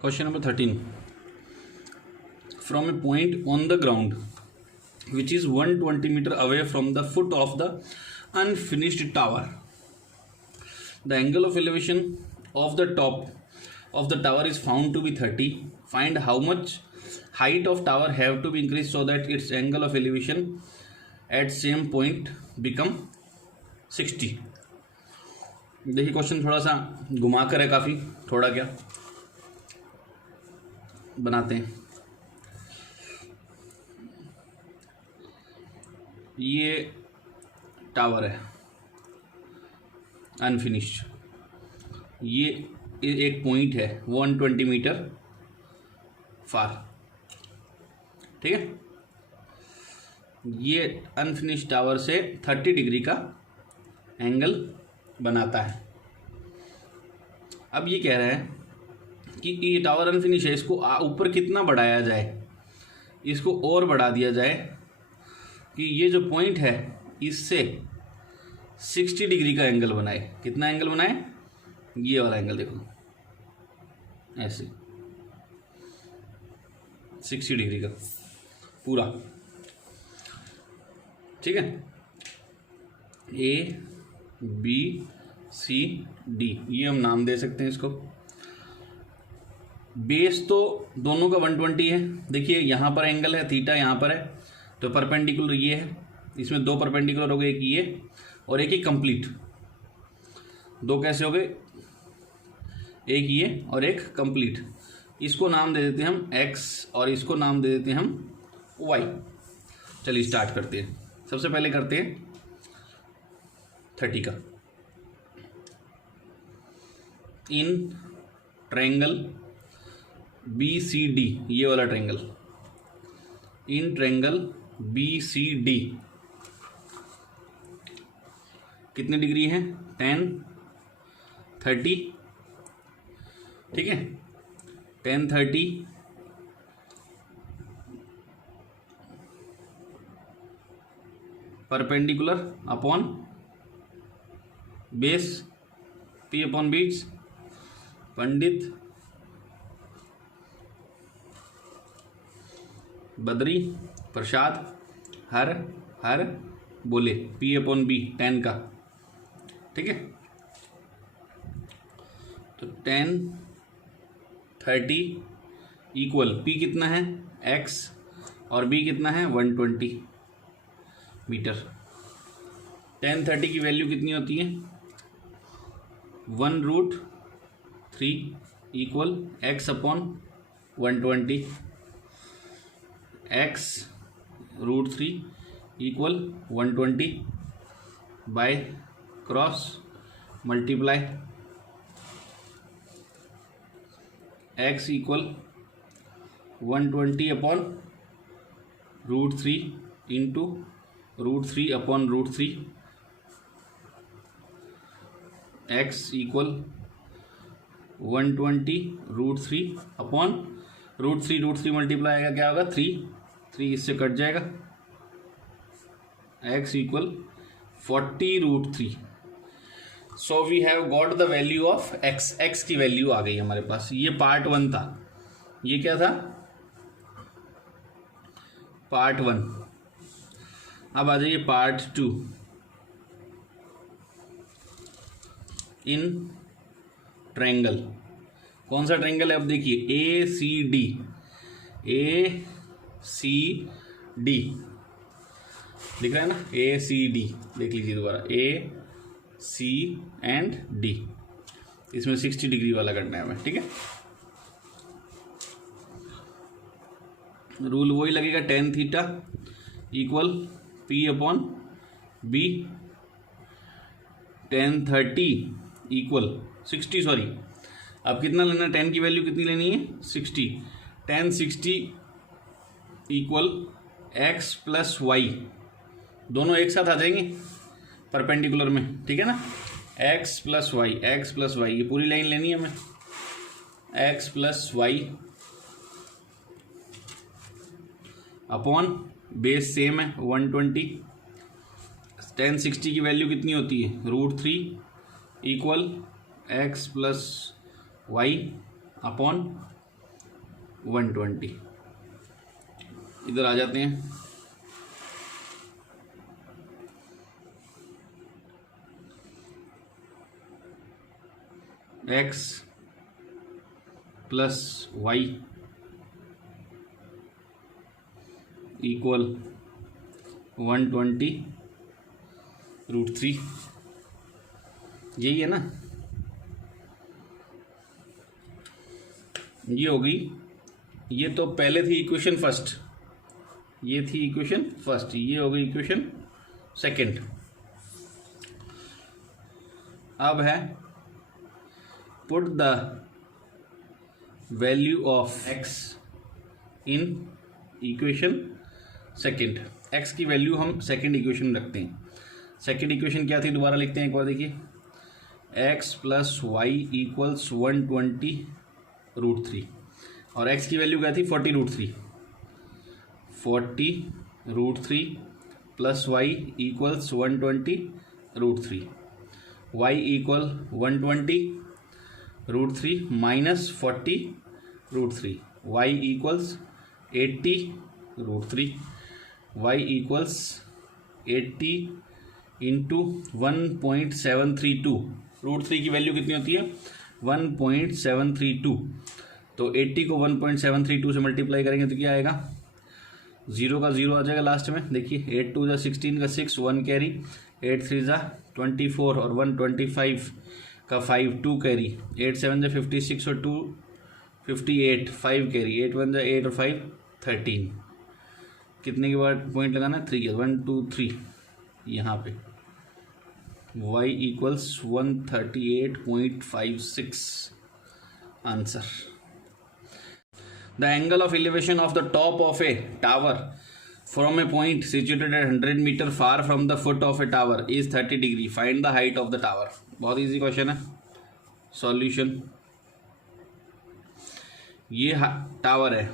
Question number 13. From a point on the ground which is 120 meter away from the foot of the unfinished tower, the angle of elevation of the top of the tower is found to be 30. Find how much height of tower have to be increased so that its angle of elevation at same point become 60. देखिए question थोड़ा सा घुमा कर है, काफ़ी थोड़ा क्या बनाते हैं। ये टावर है अनफिनिश्ड, ये एक पॉइंट है 120 मीटर फार, ठीक है। ये अनफिनिश्ड टावर से 30 डिग्री का एंगल बनाता है। अब ये कह रहा है कि ये टावर अनफिनिश है, इसको ऊपर कितना बढ़ाया जाए, इसको और बढ़ा दिया जाए कि ये जो पॉइंट है इससे 60 डिग्री का एंगल बनाए। कितना एंगल बनाए? ये वाला एंगल देखो, ऐसे 60 डिग्री का पूरा, ठीक है। ए बी सी डी, ये हम नाम दे सकते हैं इसको। बेस तो दोनों का 120 है। देखिए यहाँ पर एंगल है थीटा, यहाँ पर है, तो परपेंडिकुलर ये है। इसमें दो परपेंडिकुलर हो गए, एक ये और एक ही कंप्लीट। दो कैसे हो गए? एक ये और एक कंप्लीट। इसको नाम दे देते हैं हम x और इसको नाम दे देते हैं हम y। चलिए स्टार्ट करते हैं। सबसे पहले करते हैं 30 का। इन ट्रायंगल BCD, ये वाला ट्रायंगल, इन ट्रायंगल BCD कितने डिग्री है? 10, 30, ठीक है। 10, 30 perpendicular upon base, P upon बीट्स, पंडित, बद्री, प्रसाद, हर हर बोले, P अपॉन बी 10 का, ठीक है। तो 10, 30 इक्वल P कितना है? x और B कितना है? 120 मीटर। 10, 30 की वैल्यू कितनी होती है? 1√3 equal x upon 120, x√3 equal 120 by cross multiply x equal 120 upon √3 into √3 upon √3, x equal 120 √3 upon √3 multiply आएगा, क्या होगा? 3 इससे कट जाएगा, x equal 40√3। So we have got the value of x की वैल्यू आ गई हमारे पास। ये पार्ट 1 था। ये क्या था? पार्ट 1। अब आ जाइए पार्ट 2। इन ट्रायंगल, कौन सा ट्रायंगल है? अब देखिए ACD, दिख रहा है ना? ACD देख लीजिए दोबारा, A C एंड D। इसमें 60 डिग्री वाला करना है हमें, ठीक है। रूल वही लगेगा, tan theta equal P upon B, tan 30 equal 60, sorry अब कितना लेना? 10 की वैल्यू कितनी लेनी है? 60। tan 60 equal x plus y, दोनों एक साथ आ जाएंगे परपेंडिकुलर में, ठीक है ना। x प्लस वाई, ये पूरी लाइन लेनी है हमें। x plus y upon base same है 120। tan 60 की वैल्यू कितनी होती है? √3 equal x plus y upon 120। इधर आ जाते हैं, x प्लस वाई इक्वल 120√3, यही है ना। ये हो गई, ये तो पहले थी इक्वेशन फर्स्ट, ये थी इक्वेशन फर्स्ट, ये हो गई इक्वेशन सेकंड। अब है put the value of x in equation second. x की वैल्यू हम सेकंड इक्वेशन में रखते हैं। सेकंड इक्वेशन क्या थी, दोबारा लिखते हैं एक बार, देखिए x प्लस वाई इक्वल्स 120√3 और x की वैल्यू क्या थी 40√3, 40√3 plus y equals 120√3, y equal 120√3 minus 40√3, y equals 80√3, y equals 80 into 1.732। √3 की वैल्यू कितनी होती है 1.732, तो 80 को 1.732 से मल्टीप्लाई करेंगे तो क्या आएगा, 0 का 0 आ जाएगा लास्ट में। देखिए 8 2 = 16 का 6 1 कैरी, 8 3 = 24 और 125 का 5 2 कैरी, 8 7 = 56 और 2 58 5 कैरी, 8 1 = 8 और 5 13। कितने के बाद पॉइंट लगाना है 3 1 2 3 यहाँ पे। y equals 138.56 answer. The angle of elevation of the top of a tower from a point situated at 100 metre far from the foot of a tower is 30 degree. Find the height of the tower. बहुत easy question है। Solution, ये tower है,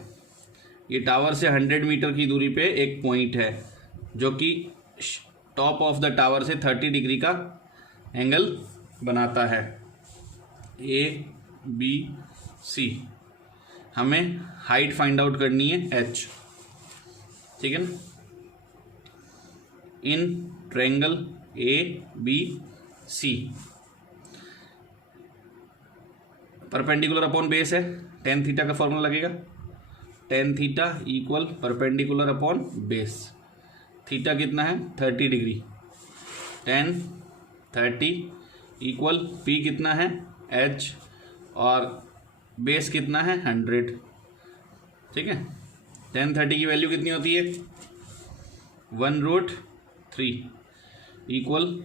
ये tower से 100 metre की दूरी पे एक पॉइंट है जो कि टॉप ऑफ द टावर से 30 डिग्री का एंगल बनाता है। ए बी सी, हमें हाइट फाइंड आउट करनी है h, ठीक है ना। In triangle A B C perpendicular upon base है, tan थीटा का फॉर्मूला लगेगा, tan theta equal perpendicular upon base. Theta कितना है 30 डिग्री, tan 30 इक्वल p कितना है h और बेस कितना है 100, ठीक है। tan 30 की वैल्यू कितनी होती है 1√3 equal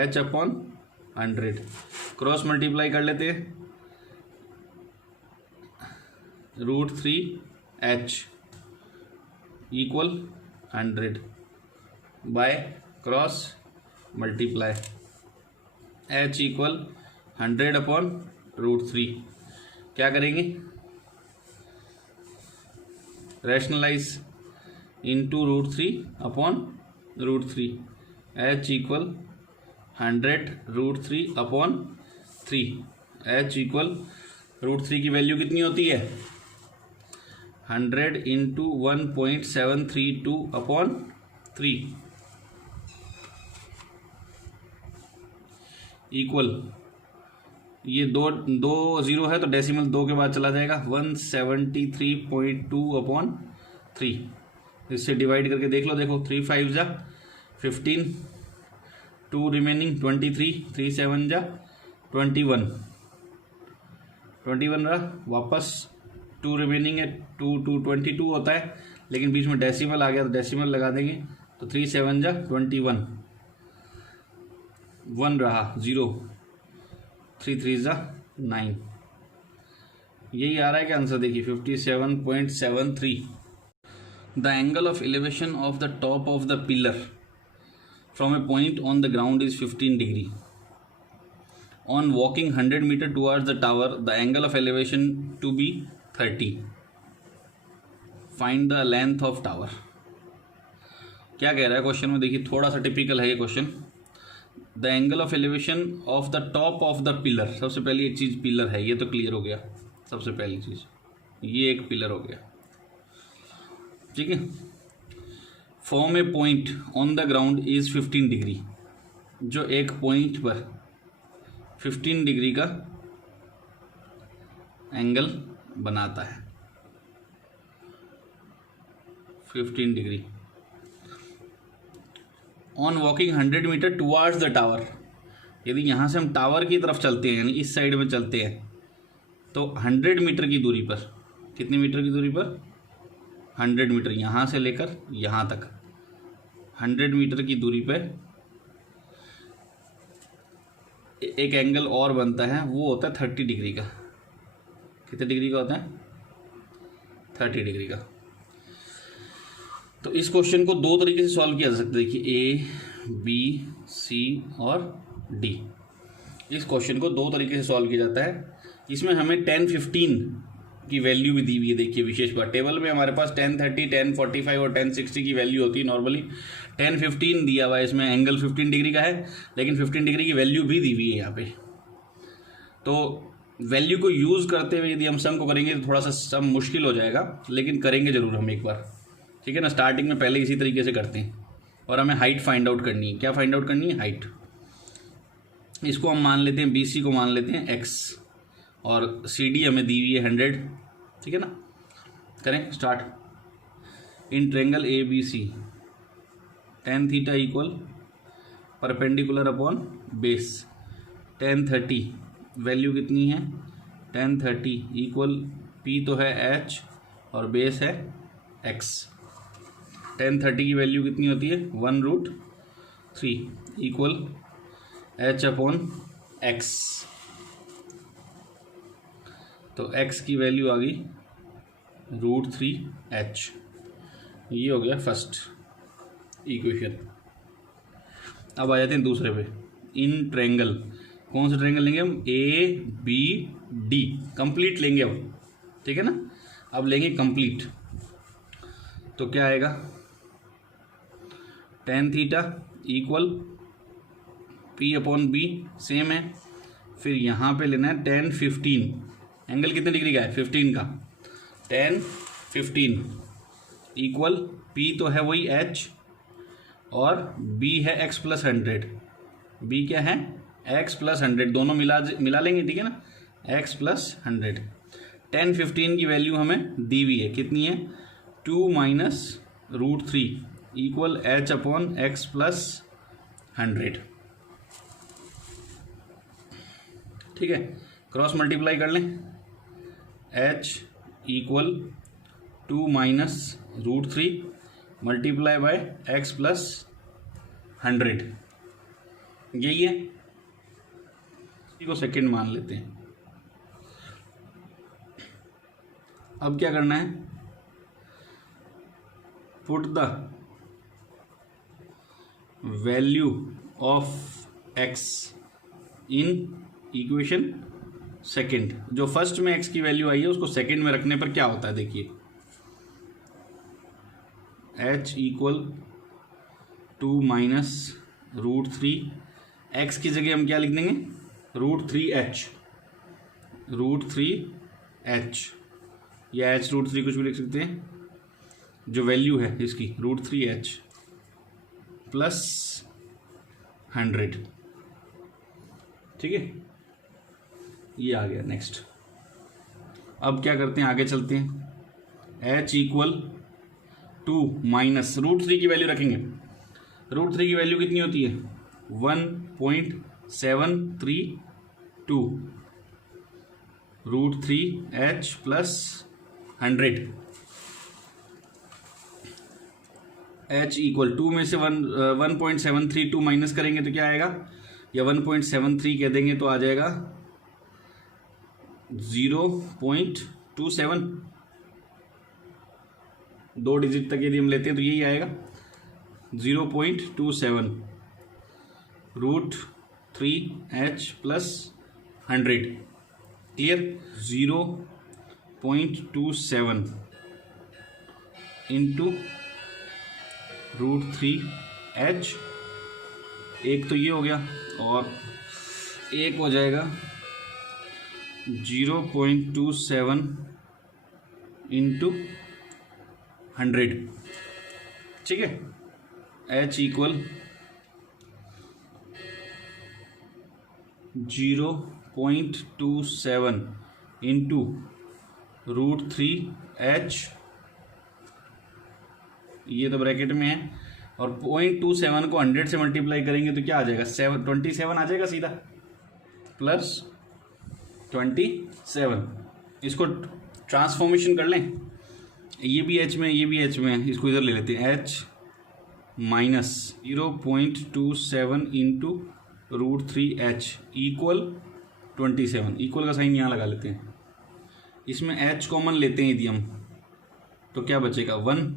h upon 100। Cross multiply कर लेते हैं, √3h equal 100 by cross multiply, h equal 100 upon √3। क्या करेंगे rationalise, into √3 upon √3, h equal 100√3 upon 3, h equal √3 की वैल्यू कितनी होती है 100 इंटू 1.732 अपॉन 3 इक्वल, ये दो जीरो है तो डेसिमल 2 के बाद चला जाएगा, 173.2 अपॉन 3। इससे डिवाइड करके देख लो, देखो 3 5 = 15, 2 रिमेनिंग 23, 3 7 = 21 रहा, वापस 2 रिमेनिंग है, 2 2 22 होता है, लेकिन बीच में डेसिमल आ गया तो डेसिमल लगा देंगे, तो 3 7 = 21, 1 रहा 0, 3 3 = 9। यही आ रहा है कि आंसर देखिए 57.73। The angle of elevation of the top of the pillar from a point on the ground is 15 degree. On walking 100 metre towards the tower the angle of elevation to be 30। Find the length of tower. क्या कह रहा है question में, देखिए थोड़ा सा typical है ये question. The angle of elevation of the top of the pillar, सबसे पहली एक चीज़ पिलर है, ये तो क्लियर हो गया सबसे पहली चीज़। ये एक पिलर हो गया, ठीक है। Form A point on the ground is 15 degree, जो एक पॉइंट पर 15 डिग्री का एंगल बनाता है, 15 degree. On walking 100 metre towards the tower, यदि यहाँ से हम टावर की तरफ चलते हैं, यानी इस साइड में चलते हैं, तो 100 मीटर की दूरी पर, कितने मीटर की दूरी पर, 100 मीटर, यहाँ से लेकर यहाँ तक 100 मीटर की दूरी पर एक एंगल और बनता है, वो होता है 30 डिग्री का। कितने डिग्री का होता है, 30 डिग्री का। तो इस क्वेश्चन को दो तरीके से सॉल्व किया जा सकता है, देखिए ए, बी, सी और डी। इस क्वेश्चन को दो तरीके से सॉल्व किया जाता है। इसमें हमें 10, 15 की वैल्यू भी दी हुई है, देखिए विशेष बात, टेबल में हमारे पास 10, 30, 10, 45 और 10, 60 की वैल्यू होती है नॉर्मली। 10, 15 दिया हुआ है, इसमें एंगल 15 डिग्री का है, लेकिन 15 डिग्री की वैल्यू भी दी हुई है यहाँ पे। तो वैल्यू को यूज़ करते हुए यदि हम सम को करेंगे तो थोड़ा सा सम मुश्किल हो जाएगा, लेकिन करेंगे ज़रूर हम एक बार, ठीक है ना। स्टार्टिंग में पहले इसी तरीके से करते हैं, और हमें हाइट फाइंड आउट करनी है। क्या फाइंड आउट करनी है, हाइट। इसको हम मान लेते हैं, BC को मान लेते हैं x, और CD हमें दी हुई है 100, ठीक है ना। करें start. In triangle ABC tan theta equal perpendicular upon base tan 30, value कितनी है, tan 30 इक्वल P तो है h और बेस है x। tan 30 की वैल्यू कितनी होती है, 1√3 इक्वल h अपॉन x। तो x की वैल्यू आ गई √3h। ये हो गया फर्स्ट इक्वेशन। अब आ जाते हैं दूसरे पे। इन ट्रायंगल, कौन सा ट्रायंगल लेंगे हम, ABD, कंप्लीट लेंगे अब, ठीक है ना। अब लेंगे कंप्लीट, तो क्या आएगा, tan theta equal P upon B, same है। फिर यहाँ पे लेना है tan 15, एंगल कितने डिग्री का है, 15 का, tan 15 इक्वल P तो है वही h, और B है x प्लस 100। B क्या है, x प्लस 100, दोनों मिला लेंगे, ठीक है ना, x प्लस 100। tan 15 की वैल्यू हमें दी हुई है, कितनी है, 2 minus √3 equal h upon x plus 100, ठीक है। क्रॉस मल्टीप्लाई कर लें, h equal 2 minus √3 multiply by x plus 100, यही है। इसी को सेकेंड मान लेते हैं। अब क्या करना है, put the value of x in equation second. जो फर्स्ट में x की वैल्यू आई है उसको सेकेंड में रखने पर क्या होता है, देखिए, h इक्वल 2 माइनस √3, x की जगह हम क्या लिख देंगे, √3h, √3h, या h √3 कुछ भी लिख सकते हैं। जो वैल्यू है इसकी √3h प्लस 100, ठीक है, ये आ गया। नेक्स्ट अब क्या करते हैं, आगे चलते हैं। h इक्वल 2 माइनस √3 की वैल्यू रखेंगे। √3 की वैल्यू कितनी होती है, 1.732 √3h प्लस 100। h इक्वल 2 में से 1.732 माइनस करेंगे तो क्या आएगा, या 1.73 कह देंगे तो आ जाएगा 0.27, 2 डिजिट तक यदि हम लेते हैं तो यही आएगा 0.27 √3h plus 100, clear. 0.27 into √3h, एक तो ये हो गया, और एक हो जाएगा 0.27 इंटू 100, ठीक है। h इक्वल 0.27 इंटू √3h, ये तो ब्रैकेट में है, और 0.27 को 100 से मल्टीप्लाई करेंगे तो क्या आ जाएगा, 27 आ जाएगा सीधा, प्लस 27। इसको ट्रांसफॉर्मेशन कर लें, ये भी h में, ये भी h में है, इसको इधर ले लेते हैं, h minus 0.27 into √3h equal 27। Equal का साइन यहाँ लगा लेते हैं, इसमें h कॉमन लेते हैं यदि हम, तो क्या बचेगा, 1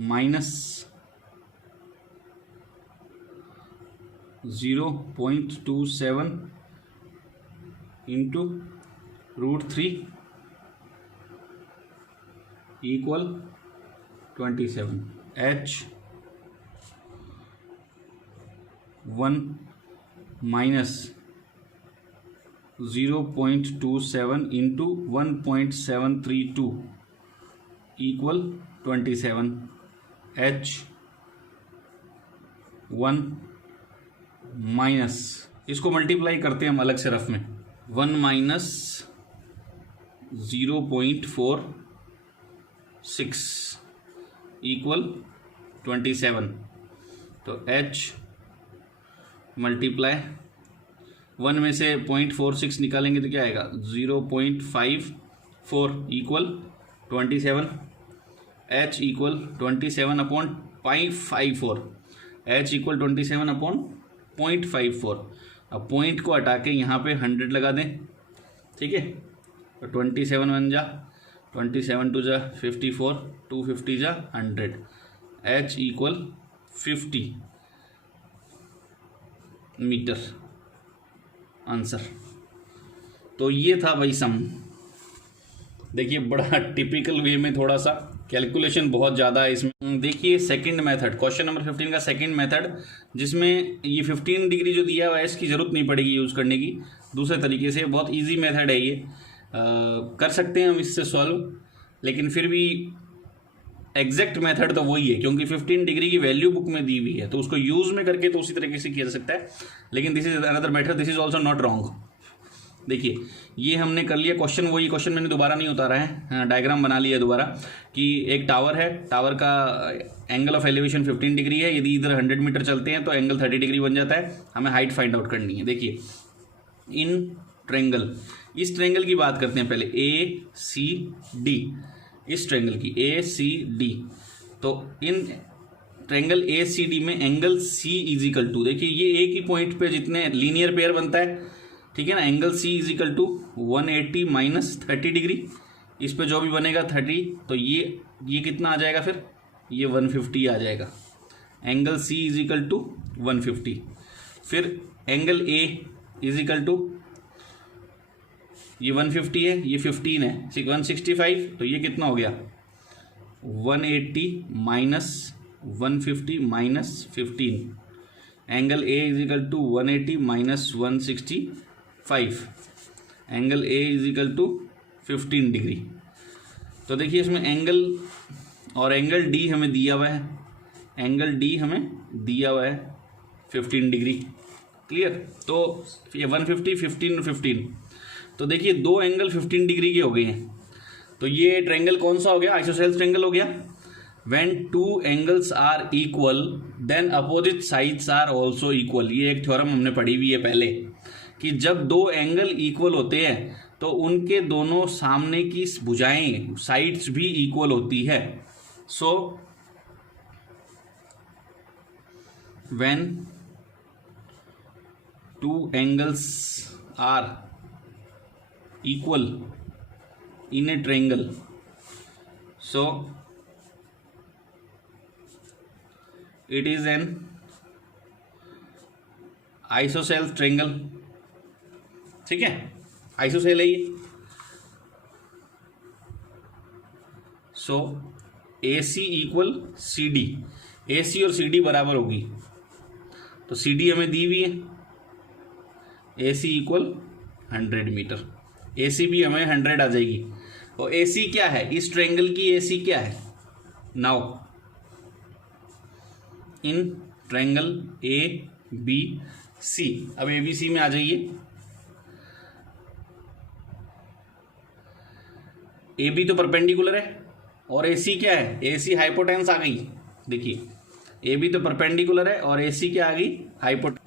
minus 0.27 into √3 equal 27। h 1 minus 0.27 into 1.732 equal 27। h 1 minus, इसको मल्टीप्लाई करते हैं हम अलग से रफ में, 1 माइनस 0.46 इक्वल 27। तो h मल्टीप्लाई 1 में से 0.46 निकालेंगे तो क्या आएगा, 0.54 equal 27। h equal 27/0.54, h equal 27/0.54। अब पॉइंट को हटा के यहाँ पे 100 लगा दें, ठीक है, तो 27 बन जा, 27 टू जा 54, 250 जा 100, h इक्वल 50 मीटर आंसर। तो ये था भाई सम। देखिए बड़ा टिपिकल वे में, थोड़ा सा कैलकुलेशन बहुत ज़्यादा है इसमें। देखिए सेकंड मेथड, क्वेश्चन नंबर 15 का सेकंड मेथड, जिसमें ये 15 डिग्री जो दिया हुआ है इसकी ज़रूरत नहीं पड़ेगी यूज़ करने की, दूसरे तरीके से बहुत इजी मेथड है ये, कर सकते हैं हम इससे सॉल्व, लेकिन फिर भी एग्जैक्ट मेथड तो वही है, क्योंकि 15 डिग्री की वैल्यू बुक में दी हुई है, तो उसको यूज़ में करके तो उसी तरीके से किया जा सकता है, लेकिन this is another method, this is also not wrong. देखिए ये हमने कर लिया क्वेश्चन, वही क्वेश्चन मैंने दोबारा नहीं उतारा है, डायग्राम बना लिया दोबारा, कि एक टावर है, टावर का एंगल ऑफ एलिवेशन 15 डिग्री है, यदि इधर 100 मीटर चलते हैं तो एंगल 30 डिग्री बन जाता है, हमें हाइट फाइंड आउट करनी है। देखिए इन ट्रेंगल, इस ट्रेंगल की बात करते हैं पहले, ACD, इस ट्रेंगल की ACD, तो इन ट्रेंगल ACD में एंगल C इजिकल टू, देखिए ये एक ही पॉइंट पे जितने लीनियर पेयर बनता है, ठीक है ना, angle C is equal to 180 minus 30 degree, इस पे जो भी बनेगा 30, तो ये कितना आ जाएगा, फिर ये 150 आ जाएगा, एंगल C इजिकल टू 150। फिर एंगल A इजिकल टू, ये 150 है, ये 15 है, 165, तो ये कितना हो गया, 180 minus 150 minus 15, angle A is equal to 180 minus 165, angle A is equal to 15 degree. तो देखिए इसमें एंगल और एंगल D हमें दिया हुआ है, एंगल D हमें दिया हुआ है 15 डिग्री, क्लियर। तो ये 150, 15 और 15, तो देखिए दो एंगल 15 डिग्री के हो गए हैं, तो ये ट्रायंगल कौन सा हो गया, आइसोसेलेस ट्रायंगल हो गया। When two angles are equal then opposite sides are also equal, ये एक थ्योरम हमने पढ़ी हुई है पहले, कि जब दो एंगल इक्वल होते हैं तो उनके दोनों सामने की भुजाएं, साइड्स भी इक्वल होती है। So when two angles are equal in a triangle, so it is an isosceles triangle, ठीक है, आइसोसेल है ये। सो AC इक्वल CD, AC और CD बराबर होगी, तो CD हमें दी हुई है, AC इक्वल 100 मीटर, AC भी हमें 100 आ जाएगी। और AC क्या है, इस ट्रायंगल की AC क्या है? नाउ इन ट्रायंगल ABC, अब ABC में आ जाइए। AB तो परपेंडिकुलर है और AC क्या है, AC हाइपोटेन्स आ गई। देखिए AB तो परपेंडिकुलर है और AC क्या आ गई, hypotenuse.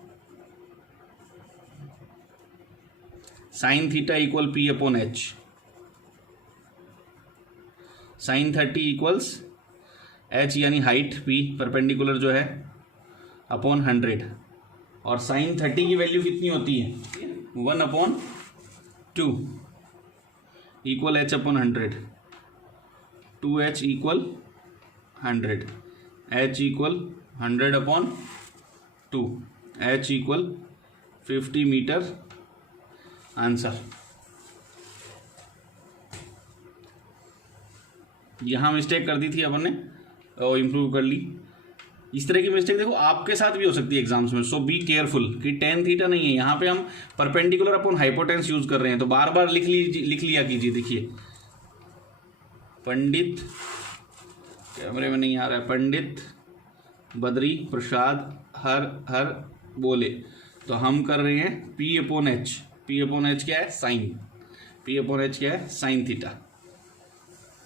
Sine theta equal P upon H, sine 30 equals H यानी हाइट P परपेंडिकुलर जो है अपॉन 100, और साइन 30 की वैल्यू कितनी होती है, 1/2 equal H upon 100, 2H equal 100, H equal 100/2, H equal 50 metre. Answer यहाँ मिस्टेक कर दी थी अपन ने और इम्प्रूव कर ली। इस तरह की मिस्टेक देखो आपके साथ भी हो सकती है एग्जाम्स में, सो बी केयरफुल कि टेन थीटा नहीं है, यहाँ पे हम परपेंडिकुलर अपॉन हाइपोटेन्स यूज कर रहे हैं, तो बार बार लिख लिया कीजिए। देखिए पंडित, कैमरे में नहीं आ रहा है, पंडित बद्री प्रसाद हर बोले, तो हम कर रहे हैं P upon H। P upon H क्या है, साइन, P अपॉन H क्या है, साइन थीटा।